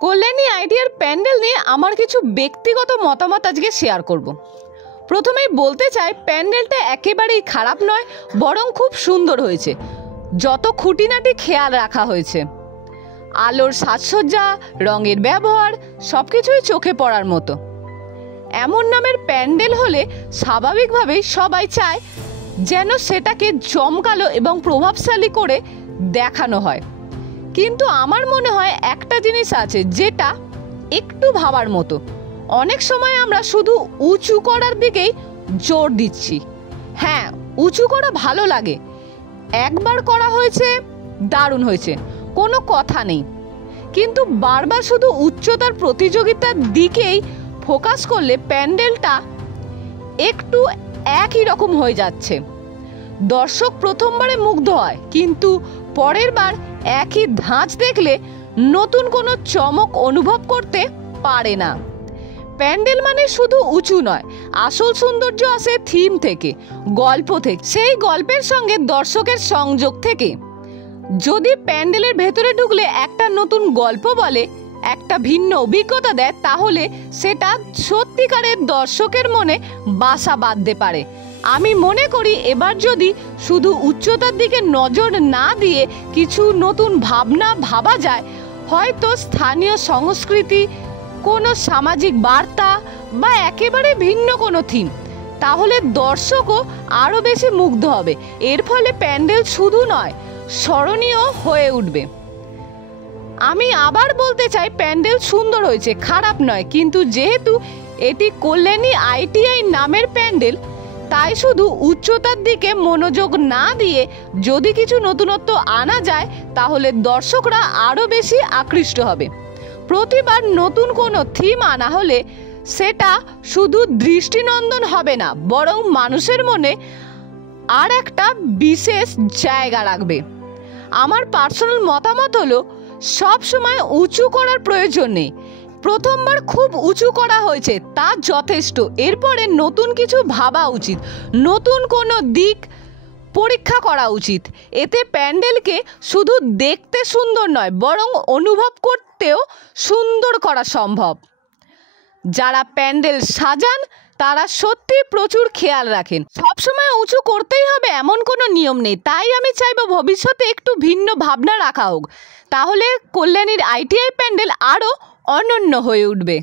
কল্যাণী আইডিয়ার প্যান্ডেল নিয়ে আমার কিছু ব্যক্তিগত মতামত আজকে শেয়ার করব। প্রথমেই বলতে চাই, প্যান্ডেলটা একেবারেই খারাপ নয়, বরং খুব সুন্দর হয়েছে। যত খুঁটিনাটি খেয়াল রাখা হয়েছে, আলোর সাজসজ্জা, রঙের ব্যবহার, সব কিছুই চোখে পড়ার মতো। এমন নামের প্যান্ডেল হলে স্বাভাবিকভাবেই সবাই চায় যেন সেটাকে জমকালো এবং প্রভাবশালী করে দেখানো হয়। কিন্তু আমার মনে হয় একটা জিনিস আছে যেটা একটু ভাবার মতো। অনেক সময় আমরা শুধু উঁচু করার দিকেই জোর দিচ্ছি। হ্যাঁ, উঁচু করা ভালো লাগে, একবার করা হয়েছে, দারুণ হয়েছে, কোনো কথা নেই। কিন্তু বারবার শুধু উচ্চতার প্রতিযোগিতার দিকেই ফোকাস করলে প্যান্ডেলটা একটু একই রকম হয়ে যাচ্ছে। দর্শক প্রথমবারে মুগ্ধ হয়, কিন্তু পরের বার একই ধাঁচ দেখলে নতুন কোনো চমক অনুভব করতে পারে না। প্যান্ডেল মানে শুধু উঁচু নয়, আসল সৌন্দর্য আসে থিম থেকে, গল্প থেকে, সেই গল্পের সঙ্গে দর্শকের সংযোগ থেকে। যদি প্যান্ডেলের ভেতরে ঢুকলে একটা নতুন গল্প বলে, একটা ভিন্ন অভিজ্ঞতা দেয়, তাহলে সেটা সত্যিকারের দর্শকের মনে বাসা বাঁধতে পারে। আমি মনে করি এবার যদি শুধু উচ্চতার দিকে নজর না দিয়ে কিছু নতুন ভাবনা ভাবা যায়, হয়তো স্থানীয় সংস্কৃতি, কোনো সামাজিক বার্তা বা একেবারে ভিন্ন কোনো থিম, তাহলে দর্শকও আরও বেশি মুগ্ধ হবে। এর ফলে প্যান্ডেল শুধু নয়, স্মরণীয় হয়ে উঠবে। আমি আবার বলতে চাই, প্যান্ডেল সুন্দর হয়েছে, খারাপ নয়। কিন্তু যেহেতু এটি কল্যাণী আইটিআই নামের প্যান্ডেল, তাই শুধু উচ্চতার দিকে মনোযোগ না দিয়ে যদি কিছু নতুনত্ব আনা যায়, তাহলে দর্শকরা আরও বেশি আকৃষ্ট হবে। প্রতিবার নতুন কোনো থিম আনা হলে সেটা শুধু দৃষ্টিনন্দন হবে না, বরং মানুষের মনে আর একটা বিশেষ জায়গা রাখবে। আমার পার্সোনাল মতামত হলো, সব সময় উঁচু করার প্রয়োজন নেই। প্রথমবার খুব উঁচু করা হয়েছে, তা যথেষ্ট। এরপরে নতুন কিছু ভাবা উচিত, নতুন কোনো দিক পরীক্ষা করা উচিত। এতে প্যান্ডেলকে শুধু দেখতে সুন্দর নয়, বরং অনুভব করতেও সুন্দর করা সম্ভব। যারা প্যান্ডেল সাজান তারা সত্যি প্রচুর খেয়াল রাখেন। সবসময় উঁচু করতেই হবে এমন কোনো নিয়ম নেই। তাই আমি চাইবো ভবিষ্যতে একটু ভিন্ন ভাবনা রাখা হোক, তাহলে কল্যাণীর আইটিআই প্যান্ডেল আরও অনন্য হয়ে উঠবে।